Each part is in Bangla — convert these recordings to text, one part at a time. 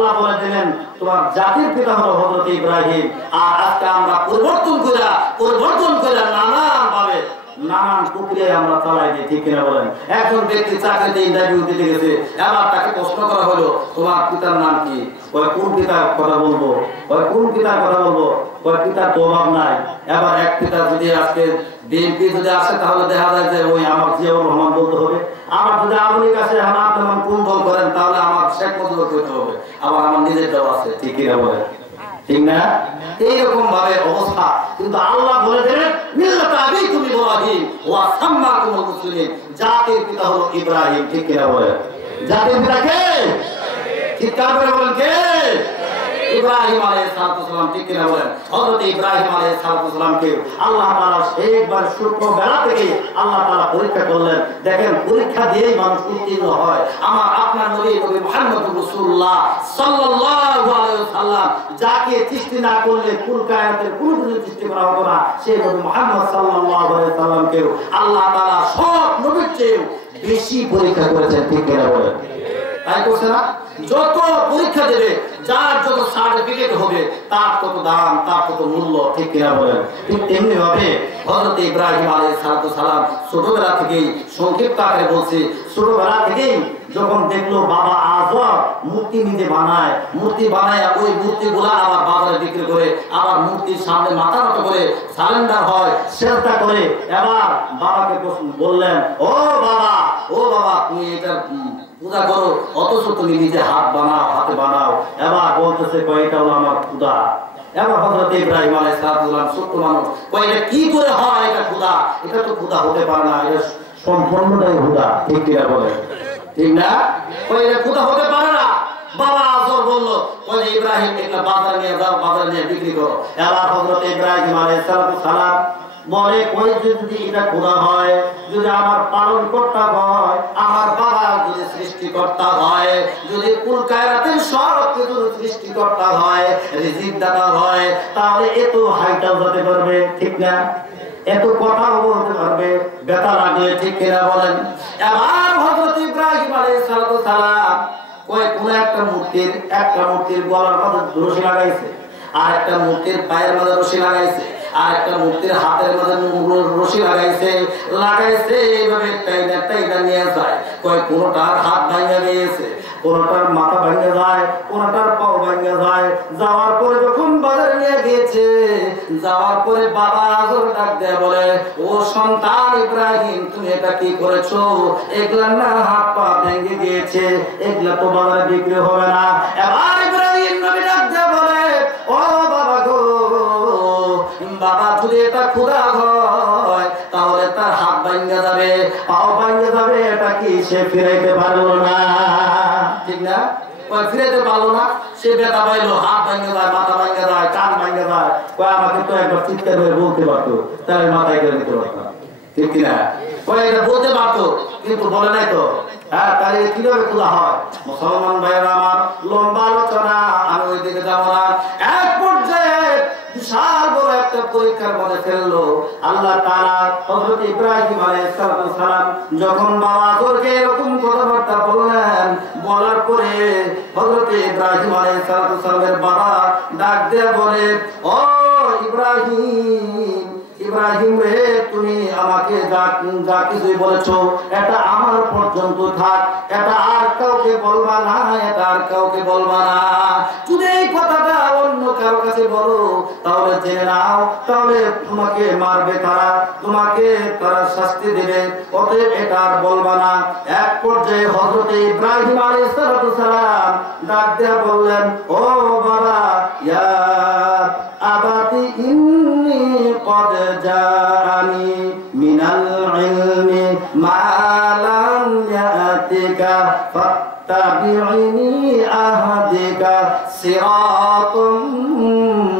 আল্লাহ বলে দিলেন তোমার জাতির পিতা হলো হযরত ইব্রাহিম। আর আজকে আমরা পরিবর্তন করে নানান ভাবে নানান প্রক্রিয়ায় আমরা চালাই দিই, ঠিক কিনা বলেন? একজন ব্যক্তি চাকরিতে ইন্টারভিউ দিতে গেছে, এবার তাকে প্রশ্ন করা হলো তোমার পিতার নাম কি? ওই কোন পিতার কথা বলবো, ওই পিতার তো অভাব নাই। এবার এক পিতা যদি আজকে বিএনপি যদি আসে তাহলে দেখা যায় যে ওই আমার জিয়াউর রহমান বলতে হবে। আমার যদি আওয়ামী লীগ আসে আমার কোন দল করেন তাহলে আমার শেখ মুজিবুর করতে হবে। আবার আমার নিজের দল আছে, ঠিক কিনা বলেন? ঠিক না? এইরকম ভাবে অবস্থা। কিন্তু আল্লাহ বলে দিলেন মিল্লাত আবিকুম ইব্রাহিম ওয়া সাম্মাকুমুল মুসলিমিন, জাতির পিতা হলো ইব্রাহিম, ঠিক কিনা বলেন? জাতির পিতা কে? চিৎকার করে বলেন কে? ইব্রাহিম আলাইহিস সালাম, ঠিক কিনা বলেন? হযরত ইব্রাহিম আলাইহিস সালামকে আল্লাহ তাআলা একবার শুক্র বেলা থেকে আল্লাহ তাআলা পরীক্ষা করলেন। দেখেন পরীক্ষা দিয়েই মানুষ উত্তীর্ণ হয়। আমার আপনার নবী মুহাম্মদুর রাসূলুল্লাহ সাল্লাল্লাহু আলাইহি ওয়াসাল্লাম যাকে সৃষ্টি না করলে কুল কায়নাতের কোনো কিছু সৃষ্টি করা হবে না, সেই নবী মুহাম্মদ সাল্লাল্লাহু আলাইহি ওয়াসাল্লামকে আল্লাহ তাআলা সব নবীর চেয়ে বেশি পরীক্ষা করেছেন, ঠিক কিনা বলেন? তাই করছে না? যত পরীক্ষা দেবে, যার যত সার্টিফিকেট হবে তার কত দাম, তার কত মূল্য, ঠিক কিনা বলেন? ঠিক তেমনি ভাবে হযরত ইব্রাহিম আলাইহিস সালাম ছোটবেলা থেকেই, সংক্ষিপ্ত আকারে বলছি, ছোটবেলা থেকেই যখন দেখলো বাবা আজর মূর্তি নিজে বানায়, মূর্তি বানায় ওই মূর্তিগুলা আবার বাজারে বিক্রি করে, আবার মূর্তির সামনে মাথা নত করে সারেন্ডার হয়, সেজদা করে। এবার বাবাকে বললেন, ও বাবা তুমি এটা পূজা করো, অথচ তুমি নিজে হাতে বানাও। এবার বলতেছে এটা হলো আমার খোদা। এবার হযরত ইব্রাহিম আলাইহিস সালাম ছোট্ট মানুষ, এটা কি করে হয়? এটা খোদা, এটা তো খোদা হতে পারে না, এটা সম্পূর্ণটাই খোদা, ঠিক কিনা বলে? ঠিক না? এটা খোদা হতে পারে না। বাবা আজর বললো ইব্রাহিম একটা বাজার নিয়ে যাও, বাজার নিয়ে বিক্রি করো। এবার হযরত ইব্রাহিম আলাইহিস সালাম বলে যদি এটা খোদা হয়, যদি আমার পালন কর্তা হয়, আমার বাবা যদি সৃষ্টিকর্তা হয়, যদি কুল কায়নাতের সব কিছু সৃষ্টিকর্তা হয়, রিজিক দাতা হয়, তাহলে এত হাইটাও হতে পারবে, ঠিক না? এত কথাও বলতে পারবে, ব্যথা লাগলে, ঠিক কিনা বলেন? এবার হযরত ইব্রাহিম আলাইহিস সালাম কোন একটা মূর্তির গলার মধ্যে রশি লাগাইছে, আর একটা মূর্তির পায়ের মধ্যে রশি লাগাইছে, আর একটা মূর্তির হাতের মধ্যে রশি লাগাইছে। এইভাবে টাইনা নিয়ে যায়। কোনটার হাত ভাঙা গিয়েছে, কোনটার মাথা ভাঙে যায়, কোনটার পাও ভাঙে যায়। যাওয়ার পরে যখন বাজারে নিয়ে গিয়েছে, যাওয়ার পরে বাবা আজর ডাক দেয়া বলে, ও সন্তান ইব্রাহিম, তুমি এটা কি করেছো? এগুলা না হাত পা ভেঙে গিয়েছে, এগুলা তো বাজারে বিক্রি হবে না। এবার ইব্রাহিম নবী ডাক দেয়া বলে, ও বাবা গো, বাবা যদি এটা খোদা হয় তাহলে তার হাত ভাঙা যাবে, পাও ভাঙা যাবে, এটা কি সে ফিরাইতে পারলো না? ঠিক না? ফিরাইতে পারলো না। সে ব্যথা পাইলো, হাত ভাঙা যায়, মাথা ভাঙা যায়, কান ভাঙা যায়। আমাকে তো একবার চিৎকার করে বলতে পারতো, তাহলে মাথায় করে নিতে পারতাম, ঠিক কিনা? এটা বলতে পারতো, কিন্তু বলে নাই তো। হ্যাঁ, তাহলে কিভাবে খোলা হয়? মুসলমান ভাইয়েরা আমার, লম্বা আলোচনা, আমি ওই দিকে যাবো না। এক পর্যায়ে বিশাল বড় একটা পরীক্ষার মধ্যে ফেললো আল্লাহ তাআলা। হযরত ইব্রাহিম আলাইহিস সালাম যখন বাবা আজরকে এরকম কথাবার্তা বললেন, বলার পরে হযরত ইব্রাহিম আলাইহিস সালামের বাবা ডাক দিয়ে বলে, ও ইব্রাহিম রে, তুমি আমাকে যা কিছুই বলেছো এটা আমার পর্যন্ত থাক, এটা আর কাউকে বলবা না, এটা আর কাউকে বলবা না। যদি এই কথাটা অন্য কারো কাছে বলো তাহলে জেনে নাও, তাহলে তোমাকে মারবে তোমাকে তারা শাস্তি দেবে, অতএব এটা আর বলবা না। এক পর্যায়ে হযরত ইব্রাহিম আলাইহিস সালাম ডাক দিয়ে বললেন, ও বাবা, ইয়া আবাতি ইন্নী قد جاءني من العلم ما لم يأتك فاتبعني أهدك صراطا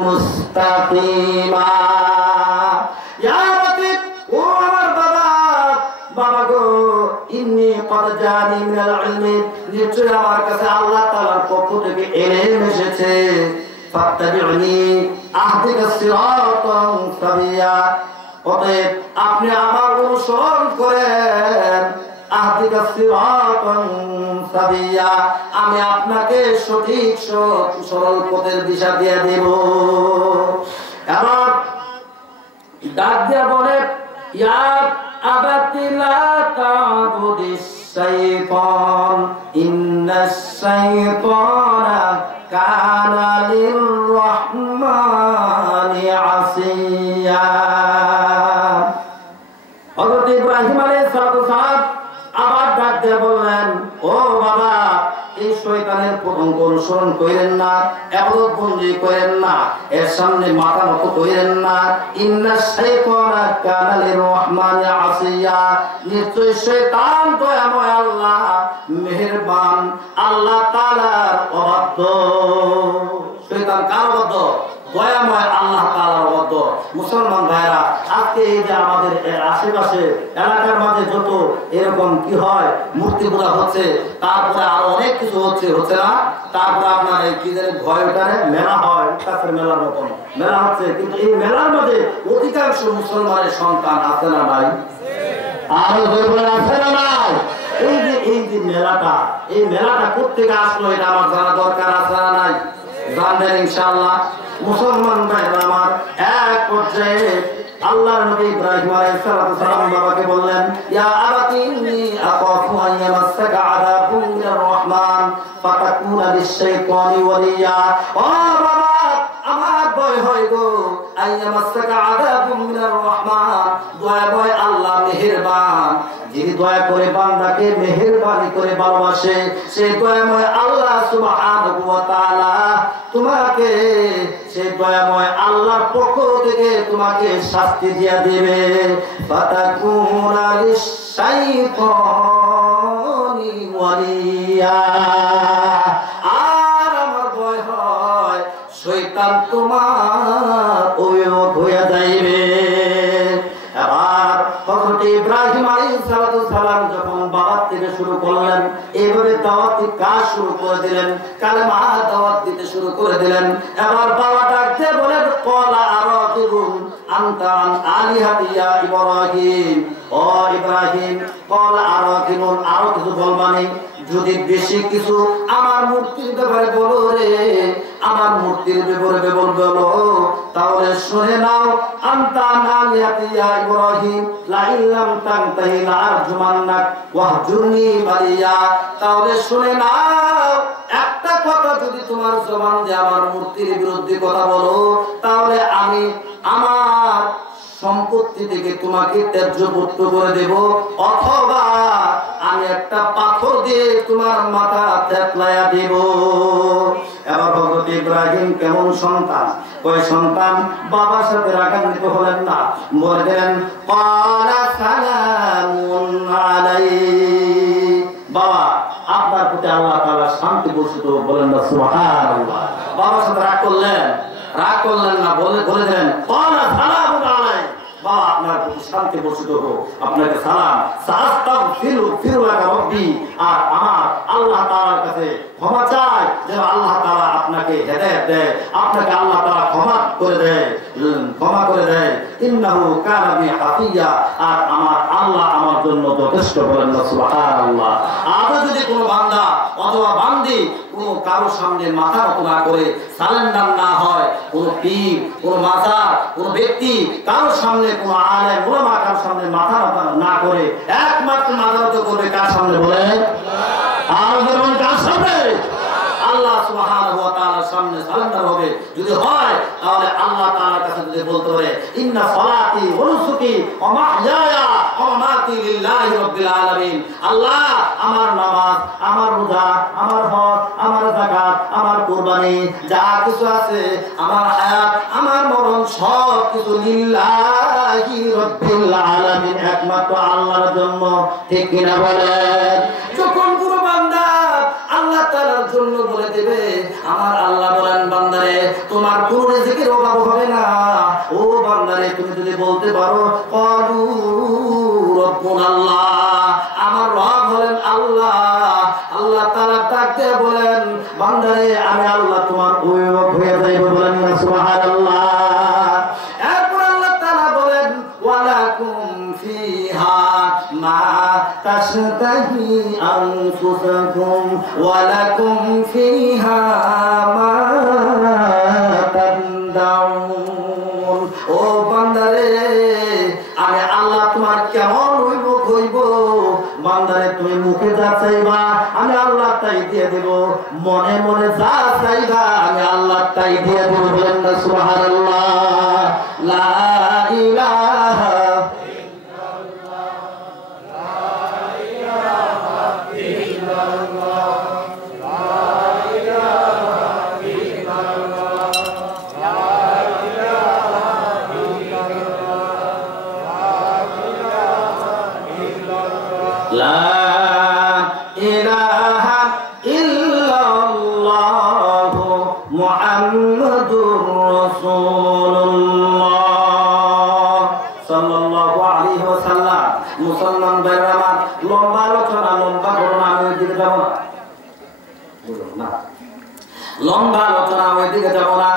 مستقيما। يا ربي وعمر বাবা গো, ইন্নী قد جاءني من العلم, নিশ্চয়ই আমার কাছে আল্লাহ তাআলার পক্ষ থেকে ইলম এসেছে। ফাত্তাবিউনি আহদিকা সিরাতান সাবিয়া, অতএব আপনি আমার অনুসরণ করেন। আহদিকা সিরাতান সাবিয়া, আমি আপনাকে সঠিক সরল পথের দিশা দিয়ে দেব। এবার ডাক দিয়া বলে, ইয়া আবাতি লা তা'বুদিস শাইতান ইন্নাস শাইতানা কানা লির-রাহমানি আসিয়া। হযরত ইব্রাহিম আলাইহিস সালাম আবার ডাক দিয়ে বললেন, ও বাবা, এই শয়তানের পতঙ্গ অনুসরণ করেন না, ইবাদত বন্দি করেন না, এর সামনে মাথা নত করেন না। ইন্নাশ শাইতানা কানা লির-রাহমানি আসিয়া, নিশ্চয় শয়তান দয়াময় আল্লাহ মেহেরবান আল্লাহ তাআলার অবাধ্য। শয়তান কার অবাধ্য? দয়াময় আল্লাহ তাআলার অবাধ্য। মুসলমান ভাইরা, আজকে এই যে আমাদের আশেপাশে এলাকার মাঝে যত এরকম কি হয়, মূর্তি পূজা হচ্ছে, তারপরে আরো অনেক কিছু হচ্ছে না? তারপরে আপনার এই কি জানি ভয় ওঠানে মেলা হয়, কাছের মেলার মতন মেলা হচ্ছে, কিন্তু এই মেলার মাঝে অধিকাংশ মুসলমানের সন্তান আছে না নাই? আরো আছে না নাই? এই যে মেলাটা, এই মেলাটা কোথেকে আসলো এটা আমার জানা দরকার আছে না নাই? জানবেন ইনশাআল্লাহ। মুসলমান ভাইরা আমার, এক পর্যায়ে আল্লাহর নবী ইব্রাহিম আলাইহিস সালাম বাবাকে বললেন, ইয়া আবাতি ইন্নী আখাফু আন ইয়ামাসসাকা আযাবুন মিনার রহমান ফাতাকুনা লিশ-শাইতানি ওয়ালিয়া। ও বাবা, আমার ভয় হয় গো, আন ইয়ামাসসাকা আযাবুন মিনার রহমান, দয়াময় আল্লাহ মেহেরবান, যিনি দয়া করে বান্দাকে মেহেরবানি করে ভালোবাসে, সেই দয়াময় আল্লাহ সুবহানাহু ওয়া তাআলা তোমাকে, সেই দয়াময় আল্লাহর পক্ষ থেকে তোমাকে শাস্তি দিয়া দিবে। ফাতাকুনা লিশ-শাইতানি ওয়ালিয়া। আর আমার ভয় হয় শয়তান তোমার অভিভাবক হইয়া যাইবে। এবার হযরত ইব্রাহিম আলাইহিস সালাম যখন বাবার থেকে শুরু করলেন, এইভাবে দাওয়াতি কাজ শুরু করে দিলেন, কালেমা দাওয়াত দিতে শুরু করে দিলেন। এবার বাবা ডাকতে বলেন, ক্বালা আরাকিবুন আনতা আন আলিহাতি ইয়া ইব্রাহিম। ও ইব্রাহিম, ক্বালা আরাকিবুন, আরো কিছু বলবানি? যদি বেশি কিছু আমার মূর্তির ব্যাপারে বলো রে, আমার মূর্তির ব্যাপারে বলো, তাহলে শুনে নাও। আনতা আলিহাতি ইয়া ইব্রাহিম লা ইল্লাম তানতাহি লা আরজুমান্নাক ওয়াহজুরনি মালিয়া। তাহলে শুনে নাও, একটা কথা যদি তোমার জবান দিয়ে আমার মূর্তির বিরুদ্ধে কথা বলো, তাহলে আমি আমার সম্পত্তি থেকে তোমাকে ত্যায্যপুত্র করে দেব, অথবা আমি একটা পাথর দিয়ে তোমার মাথা থেতলায়া দেব। এবার হযরত ইব্রাহিম কেমন সন্তান, কয় সন্তান বাবার সাথে রাগান্বিত হলেন না, বললেন ক্বালা সালামুন আলাইহি। বাবা, আপনার প্রতি আল্লাহ তাআলা শান্তি বর্ষিত হোক, বলেন না সুবহানাল্লাহ। বাবার সাথে রাগ করলেন না, বলে দিলেন ক্বালা সালামুন আলাইহি। বাবা, আপনার প্রতি শান্তি বর্ষিত হোক, আপনাকে সালাম। সাস্তাগফিরু লাকা রাব্বি, আর আমার আল্লাহ তাআলার কাছে ক্ষমা চাই যেন আল্লাহ তাআলা আপনাকে হেদায়েত দেয়, আপনাকে আল্লাহ তাআলা ক্ষমা করে দেয়। ইন্নাহু কানা বি হাফিয়া, আর আমার আল্লাহ আমার জন্য যথেষ্ট, বলেন না সুবহানাল্লাহ। আদৌ যদি কোনো বান্দা অথবা বান্দি কোনো কারো সামনে মাথা নত না করে, সারেন্ডার না হয়, কোন পীর, কোন মাজার, কোন ব্যক্তি কারো সামনে, কোন আলেম ওলামা কারো সামনে মাথা নত না করে, একমাত্র মাথা নত করবে কার সামনে? বলে আর যেমন কার সামনে? আল্লাহ সুবহানাহু ওয়া তাআলার সামনে সারেন্ডার হবে। যদি হয় তাহলে আল্লাহ তাআলার কাছে যদি বলতে পারে, ইন্না সালাতি ওয়া নুসুকি ওয়া মাহইয়ায়া ওয়া মামাতি লিল্লাহি রাব্বিল আলামিন। আল্লাহ, আমার নামাজ, আমার রোজা, আমার হজ, আমার যাকাত, আমার কুরবানি, যা কিছু আছে, আমার হায়াত, আমার মরণ, সব কিছু লিল্লাহি রাব্বিল আলামিন, একমাত্র আল্লাহর জন্য। ঠিক কিনা বলেন? যখন কোনো বান্দা আল্লাহ তাআলার জন্য বলে দেবে, আমার আল্লাহ বলেন, বান্দারে তোমার কোনো রিজিকের অভাব হবে না। ও বান্দারে, তুমি যদি বলতে পারো ক্বালু রাব্বুনাল্লাহ, আমার রব হলেন আল্লাহ, আল্লাহ তাআলা ডাকতে বলেন, বান্দারে আমি আল্লাহ তোমার অভিভাবক হয়ে যাইব, বলেন না সুবহানাল্লাহ। এরপর আল্লাহ তাআলা বলেন, ওয়ালাকুম ফিহা মা তাশতাহি أنفسكم ولكم فيها ما تدعون ও বান্দারে আমি আল্লাহ তোমার কেমন হইব বান্দারে তুমি মুখে যা চাইবা আমি আল্লাহ তাই দিয়ে দেব মনে মনে যা চাইবা আমি আল্লাহ তাই দিয়ে দেব বলেন না সুবহানাল্লাহ লা ইলাহা মুসলমান ভাইরা আমার লম্বা আলোচনা লম্বা ঘটনা আমি ওইদিকে যাব না লম্বা আলোচনা ওইদিকে যাব না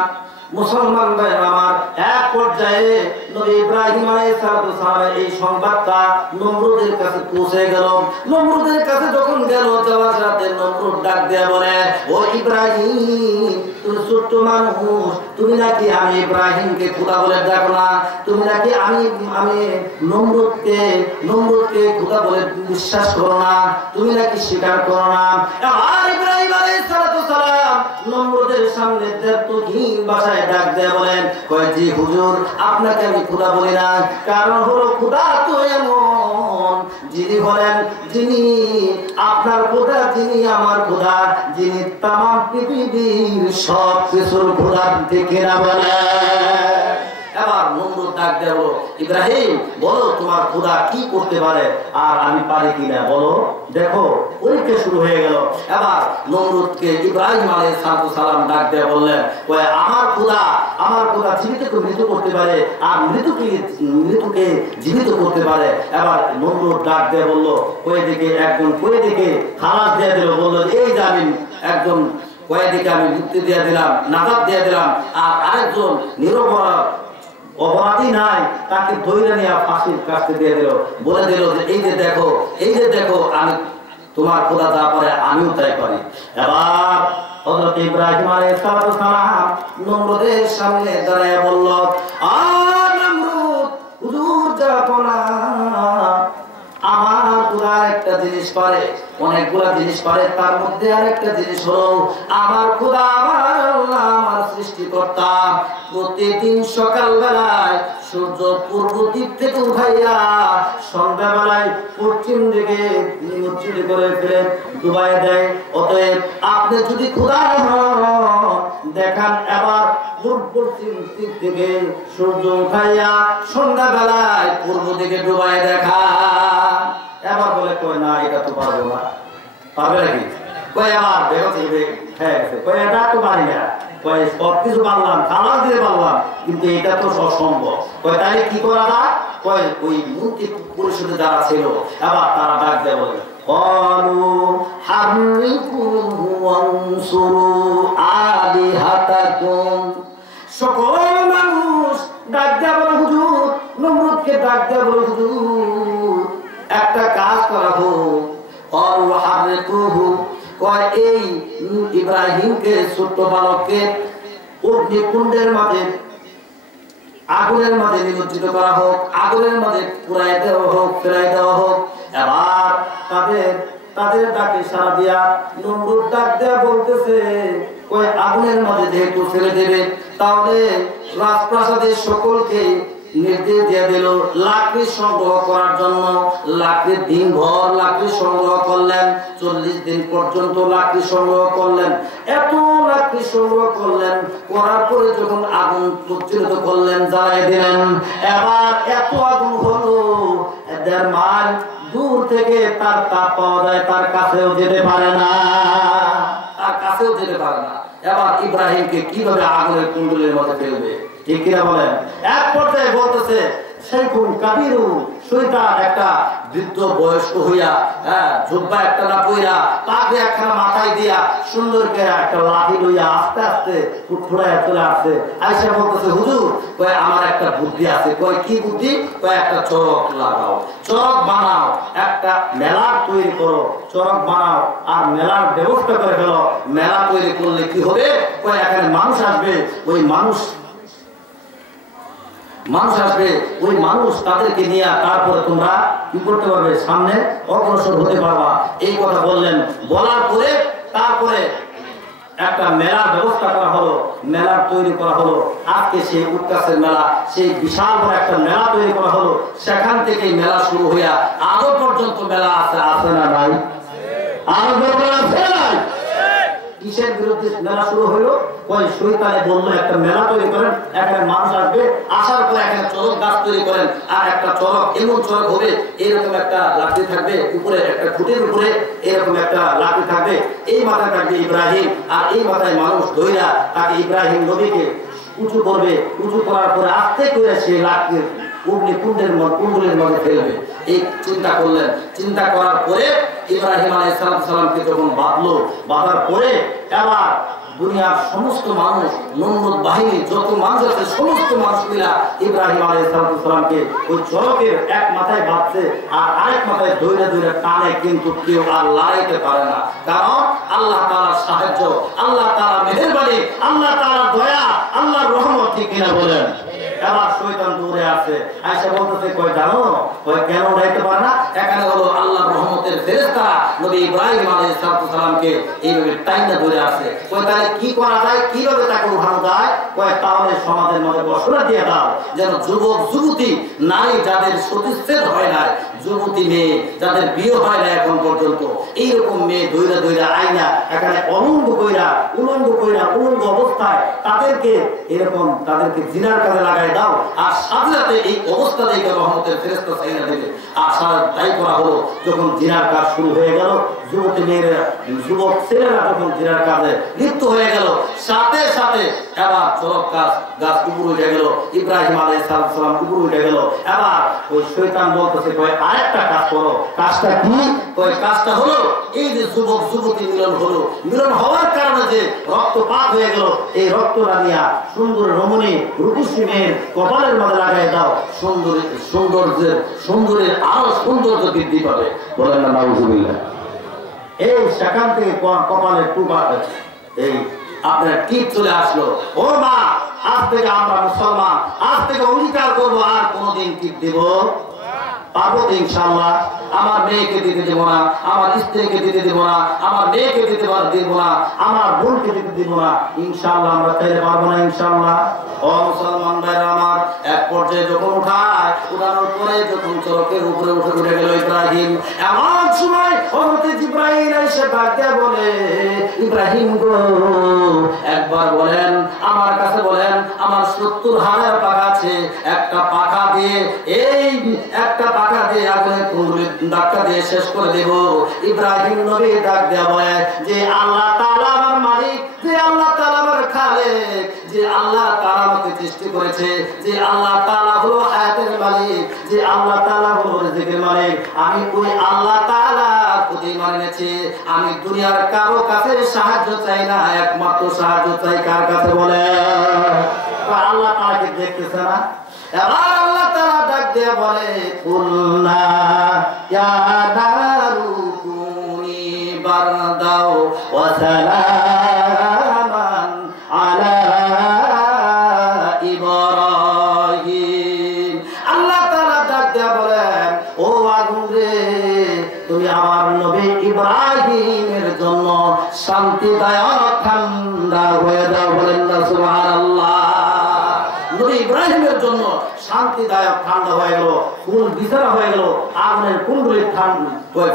মুসলমান ভাইরা আমার এক পর্যায়ে নবী ইব্রাহিম আলাইহিস সালাম এই সংবাদটা নমরুদের কাছে পৌঁছে গেল নমরুদের কাছে যখন গেল যাওয়ার সাথে নমরুদ ডাক দিয়ে বলে ও ইব্রাহিম তুমি ছোট্ট মানুষ তুমি নাকি আমি ইব্রাহিমকে খোদা বলে ডাকো না তুমি নাকি আমি নমরুদকে খোদা বলে বিশ্বাস করো না তুমি নাকি স্বীকার করো না আর ইব্রাহিম আলাইহিস সালাম নমরুদের সামনে দেবতুহীন ভাষায় ডাক দিয়ে বলেন কয় জি হুজুর আপনাকে আমি খোদা বলি না কারণ হলো খোদা তো এমন যিনি বলেন যিনি আপনার খোদা যিনি আমার খোদা যিনি তামাম পৃথিবীর সব কিছুর খোদা থেকে না বলে এবার নমরুদ ডাক দেব ইব্রাহিম বলো তোমার খোদা কি করতে পারে আর আমি পারি কিনা বলো দেখো পরীক্ষা শুরু হয়ে গেল এবার নমরুদকে ইব্রাহিম আলাইহিস সালাম ডাক দিয়ে বললেন ওই আমার খোদা জীবিতকে মৃত করতে পারে আর মৃতকে জীবিত করতে পারে এবার নমরুদ ডাক দিয়ে বলল কয়েদিকে একজন কয়েদিকে খালাস দিয়ে দিল বলল এই জামিন একজন কয়েদিকে আমি মুক্তি দিয়ে দিলাম নাজাত দিয়ে দিলাম আর আরেকজন নিরপরাধ অপরাধী নাই তাকে ধরে নিয়ে ফাঁসির কাছে দিয়ে দিল বলে দিল যে এই যে দেখো আমি তোমার খোদা যা পারে আমিও তাই পারি এবার হযরত ইব্রাহিম আলাইহিস সালাম নমরুদের সামনে দাঁড়িয়ে বলল আ নমরুদ হুজুর জাপানা আমার খোদা একটা জিনিস পারে অনেকগুলা জিনিস পারে তার মধ্যে আরেকটা জিনিস হলো আমার খোদা আমার সৃষ্টিকর্তা প্রতিদিন সকাল বেলায় সূর্য পূর্ব দিক থেকে উঠাইয়া সন্ধ্যা বেলায় পশ্চিম দিকে নিমজ্জিত করে ফেলে ডুবাইয়া দেয় অতএব আপনি যদি খোদা দেখান এবার পশ্চিম দিক থেকে সূর্য উঠাইয়া সন্ধ্যা বেলায় পূর্ব দিকে ডুবাইয়া দেখা এবার বলে কই না এটা তো পারবো না পারবে নাকি কই আমার দেখো হ্যাঁ কই এটা তো পারি না কই সব কিছু পারলাম খালা দিয়ে পারলাম কিন্তু এটা তো অসম্ভব কই তাহলে কি করা যায় কই ওই মূর্তি পরিষদে যারা ছিল এবার তারা ডাক দেয় বলে ক্বালু হাররিকুহু ওয়ানসুরু আলিহাতাকুম সকল মানুষ ডাক দেয় বলে হুজুর নমরুদকে ডাক দেয় বলে হুজুর একটা কাজ করা হোক আর হাররিকুহু কয় এই ইব্রাহিমকে ছোট্ট বালককে অগ্নিকুণ্ডের মাঝে আগুনের মাঝে নিমজ্জিত করা হোক আগুনের মাঝে পুরাই দেওয়া হোক ফেরাই দেওয়া হোক এবার তাদের ডাকে সাড়া দিয়া নমরুদ ডাক দেয়া বলতেছে ওই আগুনের মাঝে যেহেতু ফেলে দেবে তাহলে রাজপ্রাসাদের সকলকে নির্দেশ দিয়ে দিল লাকড়ি সংগ্রহ করার জন্য লাকড়ির দিনভর লাকড়ি সংগ্রহ করলেন 40 দিন পর্যন্ত লাকড়ি সংগ্রহ করলেন এত লাকড়ি সংগ্রহ করলেন করার পরে যখন আগুন প্রজ্বলিত করলেন জ্বালিয়ে দিলেন এবার এত আগুন হলো 1.5 মাইল দূর থেকে তার তাপ পাওয়া যায় তার কাছেও যেতে পারে না এবার ইব্রাহিমকে কিভাবে আগুনের কুণ্ডলের মধ্যে ফেলবে ঠিক কিনা বলেন এক পর্যায়ে বলতেছে শেখুন কাবিরু শয়তান একটা বৃদ্ধ বয়স্ক হইয়া, জুব্বা একটা না পইরা, পাগড়ি একখানা মাথায় দিয়া, সুন্দর করে একটা লাঠি লইয়া আস্তে আস্তে ফুটফুটায় চলে আসছে। আয়েশা বলতেছে, হুজুর কয় আমার একটা বুদ্ধি আছে। কয় কি বুদ্ধি? কয় একটা চরক লাগাও, চরক বানাও, একটা মেলা তৈরি করো, চরক বানাও আর মেলার ব্যবস্থা করে ফেলো। মেলা তৈরি করলে কি হবে? কয় এখানে মানুষ আসবে, ওই মানুষ আসবে, ওই মানুষ তাদেরকে নিয়ে তারপরে তোমরা কি করতে পারবে? সামনে অগ্রসর হতে পারবা। এই কথা বললেন। বলার পরে তারপরে একটা মেলার ব্যবস্থা করা হলো, মেলার তৈরি করা হলো। আজকে সেই উৎকাশের মেলা, সেই বিশাল বড় একটা মেলা তৈরি করা হলো। সেখান থেকে মেলা শুরু হইয়া আজও পর্যন্ত মেলা আছে না নাই? আরো আছে নাই? কিসের বিরুদ্ধে মেলা শুরু হইলো? ওই শয়তানে বললো একটা মেলা তৈরি করেন, এখানে মানুষ আসবে, আসার পরে এখানে চরক গাছ তৈরি করেন, আর একটা চরক এমন চরক হবে এরকম একটা লাঠি থাকবে উপরে, একটা খুঁটির উপরে এরকম একটা লাঠি থাকবে, এই মাথায় থাকবে ইব্রাহিম, আর এই মাথায় মানুষ ধইরা তাকে ইব্রাহিম নবীকে উঁচু করবে। উঁচু করার পরে আস্তে করে সে লাঠি কুণ্ডলের মধ্যে ফেলবে। এই চিন্তা করলেন। চিন্তা করার পরে ইব্রাহিম আলাইহিস সালামকে যখন বাঁধার পরে এবার দুনিয়ার সমস্ত মানুষ, নমরুদ বাহিনী যত মানুষ আছে সমস্ত মানুষ মিলা ইব্রাহিম আলাইহিস সালামকে ওই চরকের এক মাথায় বাঁধছে আর আরেক মাথায় ধরে টানে, কিন্তু কেউ আর লড়াইতে পারে না। কারণ আল্লাহ তাআলার সাহায্য, আল্লাহ তাআলার মেহেরবানি, আল্লাহ তাআলার দয়া, আল্লাহর রহমত। ঠিক কিনা বলেন? এবার শয়তান দূরে আছে। আয়েশা বলতেছে, কয় জানো কয় কেন উড়াইতে পারে না? এখানে হলো আল্লাহর রহমতের ফেরেশতা নবী ইব্রাহিম আলাইহিস সালামকে এইভাবে টাইনা ধরে আছে। কয় তাহলে কি করা যায়, কিভাবে তাকে উঠানো যায়? কয় তাহলে সমাজের মধ্যে ঘোষণা দিয়ে দাও যেন যুবক যুবতী নারী যাদের সতীচ্ছেদ হয় না, যুবতী মেয়ে যাদের বিয়ে হয় না এখন পর্যন্ত, এইরকম মেয়ে ধৈরা আইনা এখানে উলঙ্গ অবস্থায় তাদেরকে জিনার কাজে লাগাই দাও। আর সাথে সাথে এই অবস্থা দেখে রহমতের ফেরেশতা চাইনা দেবে। আর তাই করা হলো। যখন জিনার কাজ শুরু হয়ে গেল, যুবক ছেলেরা যখন জিনার কাজে লিপ্ত হয়ে গেল, সাথে সাথে এবার চরক গাছ উপরে উঠে গেল, ইব্রাহিম আলাইহিস সালাম উপরে উঠে গেল। এবার ওই শয়তান বলতেছে, কয় আরেকটা কাজ করো। কাজটা কি? কয় কাজটা হলো এই যে যুবক যুবতী মিলন হওয়ার কারণে যে রক্তপাত হয়ে গেল, এই রক্তটা নিয়া সুন্দর রমণী রূপসী মেয়ের কপালের মধ্যে লাগাই দাও। সৌন্দর্যের আরো সৌন্দর্য বৃদ্ধি পাবে। বলেন না নাউজুবিল্লাহ। এই সেখান থেকে কপালের টুপা, এই আপনার টিপ চলে আসলো। ও মা, আজ থেকে আমরা মুসলমান, আজ থেকে অঙ্গীকার করবো আর কোনদিন টিপ দিব পারবো ইনশাআল্লাহ। আমার মেয়েকে দিতে দেব না, আমার স্ত্রীকে দিতে দেব না, আমার মেয়েকে দিতে দেব না, আমার বোনকে দিতে দেব না। ইনশাআল্লাহ আমরা চাইলে পারবো না ইনশাআল্লাহ। ও মুসলমান ভাইরা আমার, এক পর্যায়ে যখন উঠানোর পরে যখন চরকের উপরে উঠে গেল ইব্রাহিম, এমন সময় হযরত জিবরাইল এসে ডাকে বলে, ইব্রাহিম গো একবার বলেন আমার কাছে, বলেন আমার 70,000 পাখা আছে, একটা পাখা দিয়ে আগুনের কুণ্ডলী ধাক্কা দিয়ে শেষ করে দেব। ইব্রাহিম নবী ডাক দেয়া বলে, যে আল্লাহ তাআলা আমার মালিক, যে আল্লাহ তাআলা আমার খালেক, যে আল্লাহ তাআলা আমাকে সৃষ্টি করেছে, যে আল্লাহ তাআলা হলো হায়াতের মালিক, যে আল্লাহ তাআলা হলো রিজিকের মালিক, আমি ওই আল্লাহ তাআলার প্রতি মানেছি। আমি দুনিয়ার কারো কাছে সাহায্য চাই না, একমাত্র সাহায্য চাই কার কাছে? বলে আল্লাহ তাআলাকে দেখতেছে না? এবার আল্লাহ তাআলা ডাক দিয়ে বলে, কুল্লা ইয়া নারু কুনি বারদাও ওয়া সালামান আলা ইব্রাহিম। আল্লাহ তাআলা ডাক দিয়ে বলেন, ও আগুন রে, তুমি আমার নবী ইব্রাহিমের জন্য শান্তিদায়ক ঠান্ডা হয়ে দাও। বলেন না সুবহানাল্লাহ। নবী ইব্রাহিমের জন্য শান্তিদায়ক ঠান্ডা হয়ে গেল, ফুল বিছানা হয়ে গেল, আগুনের কুণ্ডলীর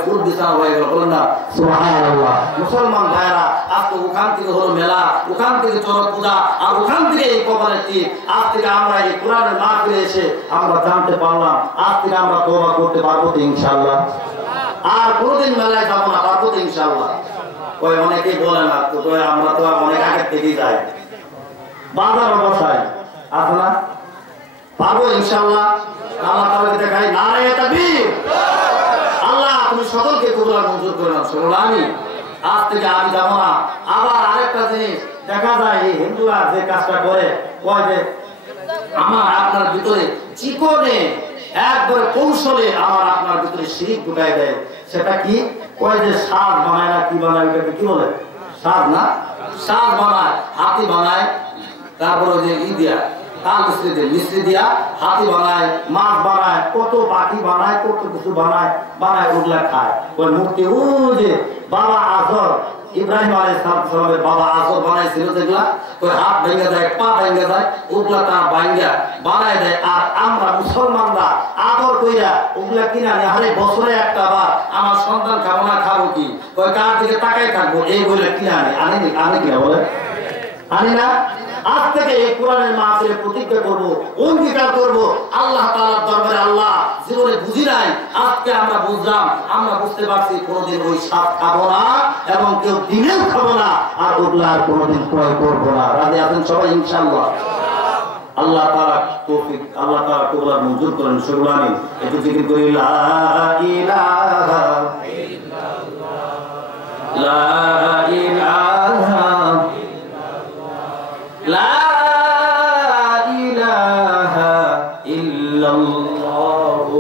ফুল বিছানা হয়ে গেল। বলেন না সুবহানাল্লাহ। মুসলমান ভাইরা, আজকে ওখান থেকে হলো মেলা, ওখান থেকে চরক পূজা, আর ওখান থেকে এই কপালের টিপ। আজ থেকে আমরা এই কোরআনের মাহফিলে এসে আমরা জানতে পারলাম, আজ থেকে আমরা তওবা করতে পারবো তো ইনশাআল্লাহ। আর কোনদিন মেলায় যাবো না, পারবো তো ইনশাআল্লাহ। কই অনেকেই বলে না তো, আমরা তো অনেক আগে থেকেই যাই বাজার অবস্থায়, আছে না? পারবো ইনশাআল্লাহ। আল্লাহ তাআলা দেখাই নারে তাকবীর। আমি আজ থেকে আমি যাবো না। আবার আরেকটা জিনিস দেখা যায় এই হিন্দুরা যে কাজটা করে, কয় যে আমার আপনার ভিতরে চিকনে একবার কৌশলে আমার আপনার ভিতরে শিরিক ঢুকাই দেয়। সেটা কি? কয় যে সাজ বানায় না কি বানায়, ওটাকে কি বলে? সাজ না, সাজ বানায়, হাতি বানায়, তারপরে যে দিয়া তাল মিস্ত্রি দিয়া হাতি বানায়, মাছ বানায়, কত পাখি বানায়, কত কিছু বানায়, ওগুলা খায়। ওই মূর্তি ও যে বাবা আজর, ইব্রাহিম আলাইহিস সালামের বাবা আজর বানাইছিল যেগুলা, ওই হাত ভেঙে যায়, পা ভেঙে যায়, ওগুলা তার ভাঙ্গা বানায় দেয়। আর আমরা মুসলমানরা আদর কইরা ওগুলা কিনা নিয়ে, আরে বছরে একটা বার আমার সন্তান খাবো না, খাবো কি, ওই কার দিকে তাকাই থাকবো, এই বলে কিনা আনি কিনা বলে আনি না। আজ থেকে এই কোরআনের মাহফিলে প্রতিজ্ঞা করব, অঙ্গীকার করব, আল্লাহ তাআলার দরবারে আল্লাহ জীবনে বুঝি নাই, আজকে আমরা বুঝলাম, আমরা বুঝতে পারছি কোনোদিন ওই সাপ খাবো না এবং কেউ দিনেও খাবো না, আর ওগুলা আর কোনোদিন ক্রয় করবো না। রাজি আছেন সবাই ইনশাআল্লাহ? আল্লাহ তাআলা তৌফিক, আল্লাহ তাআলা কবুল মঞ্জুর করেন। সেগুলো আমি একটু জিকির করি, লা ইলাহা ইল্লাল্লাহ, লা ইলাহা লা ইলাহা ইল্লাল্লাহ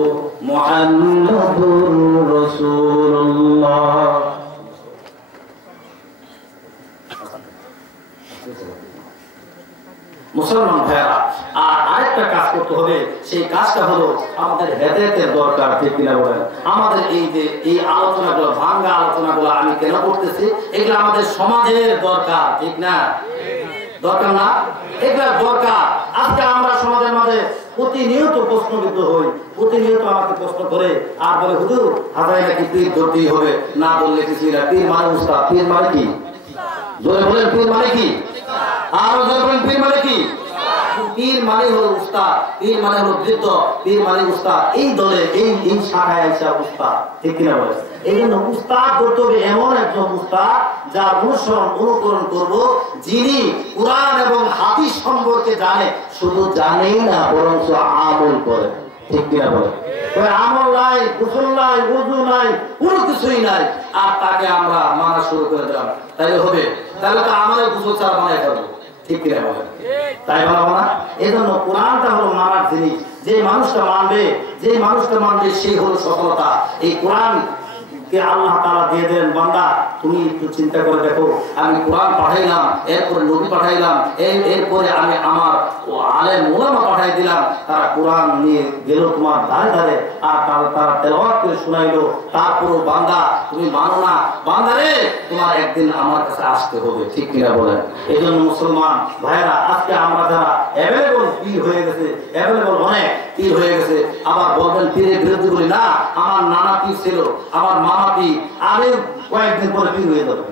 মুহাম্মাদুর রাসূলুল্লাহ। মুসলমান ভাইরা, আর আরেকটা কাজ করতে হবে, সেই কাজটা হলো আমাদের হেদায়েতের দরকার, ঠিক কিনা বলেন? আমাদের এই যে এই আলোচনাগুলো, ভাঙ্গা আলোচনাগুলো আমি কেন করতেছি, এগুলো আমাদের সমাজের দরকার, ঠিক না? দরকার না? এগুলো দরকার। আজকে আমরা সমাজের মাঝে প্রতিনিয়ত প্রশ্নবিদ্ধ হই, প্রতিনিয়ত আমাকে প্রশ্ন করে আর বলে, হুজুর হাজারে নাকি পীর ধরতেই হবে, না বললে কিছুই না। পীর মানে উস্তাদ। পীর মানে কি? জোরে বলেন, পীর মানে কি? আরো জোরে বলেন, পীর মানে কি? পীর মানে হলো উস্তাদ, পীর মানে হলো বৃদ্ধ, পীর মানে উস্তাদ। এই দলে এই শাখায় আইসা উস্তাদ, ঠিক কিনা বলে? এই জন্য উস্তাদ করতে হবে এমন একজন উস্তাদ যার অনুকরণ করব, যিনি কুরআন এবং হাদিস সম্পর্কে জানে, শুধু জানেই না বরং আমল করে, ঠিক কিনা বলে? ওই আমল নাই, গোসল নাই, ওযু নাই, কোনো কিছুই নাই, আর তাকে আমরা মানা শুরু করে দিলাম, তাইলে হবে? তাহলে তো আমাদের গোসল ছাড়া বানাই ফেলবো, ঠিক কিনা বলে? তাই বলবো না? এই জন্য কোরআনটা হলো মানার জিনিস। যে মানুষটা মানবে সেই হলো সফলতা। এই কোরআন কে আল্লাহ তাআলা দিয়ে দেন, বান্দা তুমি একটু চিন্তা করে দেখো, আমি কোরআন পাঠাইলাম, এরপরে নবী পাঠাইলাম, এরপরে আমি আমার আলেম ওলামা পাঠাই দিলাম, তারা কোরআন নিয়ে গেল তোমার ধারে ধারে, আর তারা তেলাওয়াত করে শোনাইলো, তারপরও বান্দা তুমি মানো না, বান্দা রে তোমার একদিন আমার কাছে আসতে হবে, ঠিক কিনা বলেন? এই জন্য মুসলমান ভাইরা, আজকে আমরা যারা অ্যাভেলেবল পীর হয়ে গেছে, অ্যাভেলেবল অনেক পীর হয়ে গেছে, আবার বলবেন পীরের বিরুদ্ধে বলি না, আমার নানা পীর ছিল, আমার মামা পীর, আমি কয়েকদিন পরে পীর হয়ে যাবে,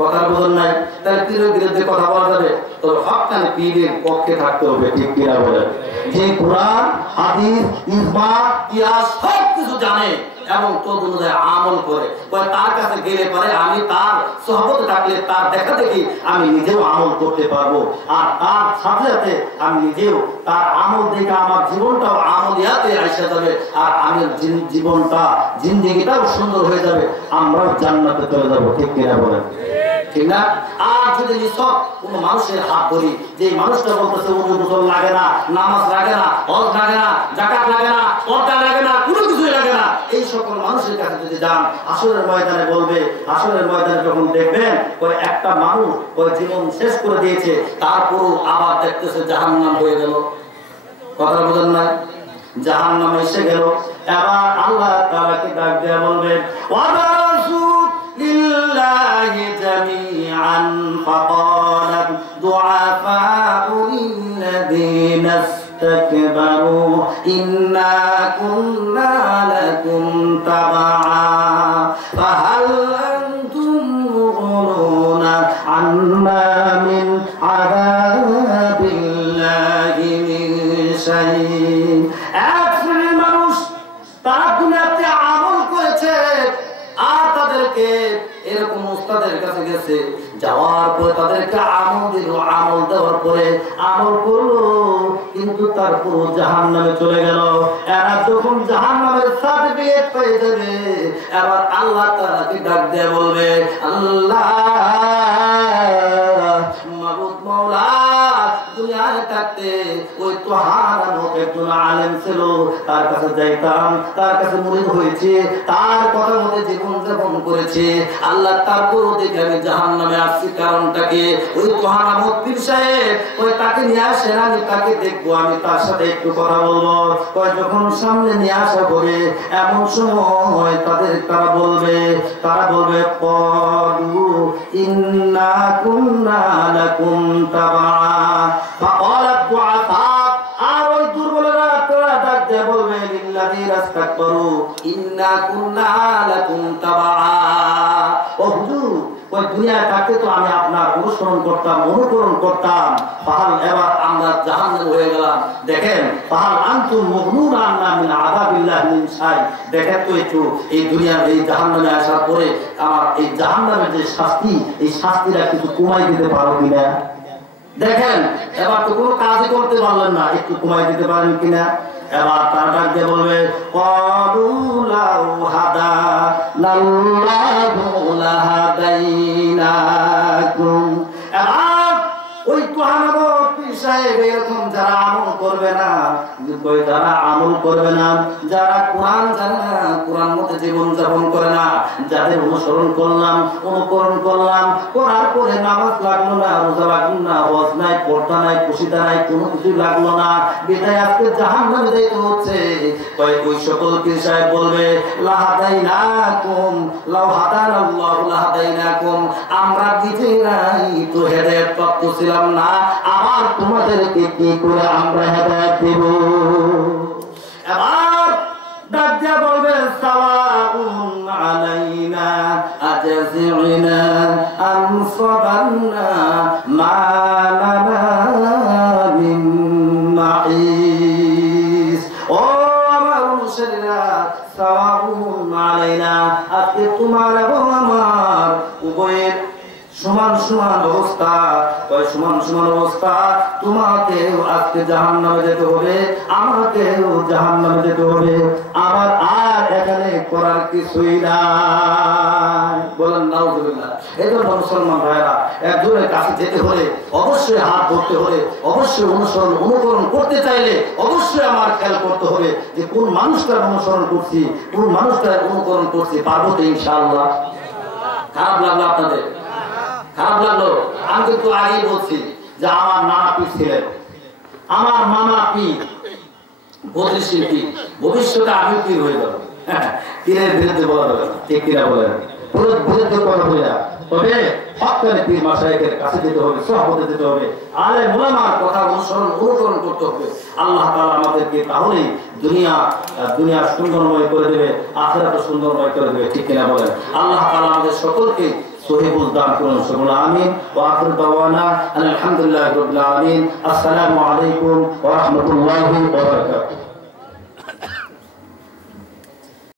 কথা বোঝেন নাই? তাহলে পীরের বিরুদ্ধে কথা বলা যাবে? তবে হক্কানি পীরের পক্ষে থাকতে হবে, ঠিক কিনা বলেন? যে কোরআন হাদিস ইজমা কিয়াস সব কিছু জানে এবং তদ অনুযায়ী আমল করে, তার কাছে গেলে পরে আমি তার সোহবতে থাকলে, তার দেখা দেখি আমি নিজেও আমল করতে পারবো, আর তার সাথে সাথে আমি নিজেও তার আমল দেখে আমার জীবনটাও আমলিয়াতে আইসা যাবে, আর আমি জীবনটা জিন্দেগিটাও সুন্দর হয়ে যাবে, আমরাও জান্নাতে চলে যাবো, ঠিক কিনা বলেন? ঠিক না? আর যদি নিছক কোনো মানুষের হাত ধরি, যে মানুষটা বলতেছে ওযু গোসল লাগে না, নামাজ লাগে না, হজ লাগে না, যাকাত লাগে না, পর্দা লাগে না, কোনো কিছুই লাগে না, এই সকল মানুষের কাছে যদি যান, হাসরের ময়দানে বলবে, হাসরের ময়দানে যখন দেখবেন ওই একটা মানুষ ওই জীবন শেষ করে দিয়েছে, তারপরও আবার দেখতেছে জাহান্নাম হয়ে গেল, কথা বোঝেন না? জাহান্নাম এসে গেল, এবার আল্লাহ তাআলাকে ডাক দিয়ে বলবেন, لله جميعا فقال الضعفاء للذين استكبروا إنا كنا لكم تبعا فهل أنتم مغنون عنا من عذاب الله من شيء। এক শ্রেণীর মানুষ তারা দুনিয়াতে আমল করেছে, আর তাদেরকে এরকম উস্তাদের কাছে গেছে, যাওয়ার পরে তাদেরকে আমল দিল, আমল দেওয়ার পরে আমল করলো, কিন্তু তারপর জাহান্নামে চলে গেল। এরা যখন জাহান্নামের সার্টিফিকেট পেয়ে যাবে, এবার আল্লাহ তাআলাকে ডাক দিয়ে বলবে, আল্লাহ মাবুদ মাওলা, দুনিয়ায় থাকতে ওই তো হারানো একজন আলেম ছিল, তার কাছে যাইতাম, তার কাছে মুরিদ হয়েছে, তার কথা মতে জীবন যাপন করেছে। আল্লাহ তারপরও দেখে আমি জাহান্নামে আসছি, কারণটা কি? ওই তো হারানো পীর সাহেব, ওই তাকে নিয়ে আসেন, আমি তাকে দেখবো, আমি তার সাথে একটু কথা বলবো। ওই যখন সামনে নিয়ে আসা করে এমন সময় তারা বলবে ক্বালু ইন্না কুন্না লাকুম তাবা ফাকালাত দুআফা। আর ওই দুর্বলেরা তারা ডাক দিয়ে বলবে লিল্লাযীনা ইসতাকবারু ইন্না কুন্না লাকুম তাবা। ও হুজুর, ওই দুনিয়ায় থাকতে তো আমি আপনার অনুসরণ করতাম, অনুকরণ করতাম, ফাহাল এবার আমরা জাহান্নামে হয়ে গেলাম। দেখেন, ফাহাল আনতুম মুগনুনা আন্না মিন আযাবিল্লাহি মিন শাই। দেখেন তো একটু এই দুনিয়ার এই জাহান্নামে আসার পরে আমার এই জাহান্নামের যে শাস্তি, এই শাস্তিটা কিছু কমাই দিতে পারো কিনা? দেখেন, এবার তো কোনো কাজই করতে পারলেন না, একটু কমাই দিতে পারেন কিনা? এবার তার ডাক দিয়ে বলবে ক্বালু লাউ হাদানাল্লাহু লাহাদাইনাকুম। এবার ওই তোহানাবো পীর সাহেব এরকম যারা আমল করবে না, যারা কোরআন জানে না, কোরআন মতে জীবন যাপন করে না, যাদের অনুসরণ করলাম, অনুকরণ করলাম, করার পরে নামাজ লাগলো না, রোজা লাগলো না, হজ নাই, পর্দা নাই, কুশিদা নাই, কোনো কিছু লাগলো না, বিদায় আজকে জাহান্নামে যাইতে হচ্ছে। ওই সকল পীর সাহেব বলবে লাহাদাইনাকুম লাউ হাদানাল্লাহু লাহাদাইনাকুম। আমরা নিজেরাই তো হেদায়েত প্রাপ্ত ছিলাম না, আবার তোমাদেরকে কি করে আমরা হেদায়েত দেব? এবার ডাক দিয়া বলবে সাওয়াউন আলাইনা আজাজিনা আম সাবারনা মা লানা মিন মাইস। ও আমার মুসলিমরা, সাওয়াউন আলাইনা, আজকে তোমার এবং আমার উভয়ের সমান সমান অবস্থা। সমান সমান অবস্থা, তোমাকেও আজকে জাহান্নামে যেতে হবে, আমাকেও জাহান্নামে যেতে হবে। আমার আর এখানে করার কিছুই নাই। বলেন নাউজুবিল্লাহ। এই জন্য মুসলমান ভাইরা, একজনের কাছে যেতে হলে অবশ্যই হাত ধরতে হলে, অবশ্যই অনুকরণ করতে চাইলে অবশ্যই আমার খেয়াল করতে হবে যে কোন মানুষটার অনুসরণ করছি, কোন মানুষটার অনুকরণ করছি। পারবো তো ইনশাআল্লাহ? খারাপ লাগলো আপনাদের? খারাপ লাগলো? আমি কিন্তু আগেই বলছি যে আমার নানা পীর ছিলেন, আমার মামা পীর, বদ্রীশীল পীর, ভবিষ্যতে আমি পীর হয়ে যাবো। পীরের বিরুদ্ধে বলা যাবে না, ঠিক কিনা বলেন? বিরুদ্ধে কথা হয়ে যায়, তবে হক্কানি পীর মাশায়েখের কাছে যেতে হবে, সোহবতে যেতে হবে, আলেম উলামার কথা অনুকরণ করতে হবে। আল্লাহ তাআলা আমাদেরকে তাহলেই দুনিয়া সুন্দরময় করে দেবে, আখিরাত সুন্দরময় করে দেবে, ঠিক কিনা বলেন? আল্লাহ তাআলা আমাদের সকলকে সহিবুল দান করুন। সকলে আমিন। ওয়া আখিরু দাওয়ানা আলহামদুলিল্লাহি রাব্বিল আলামিন। আসসালামু আলাইকুম ওয়া রাহমাতুল্লাহি ওয়া বারাকাতুহু।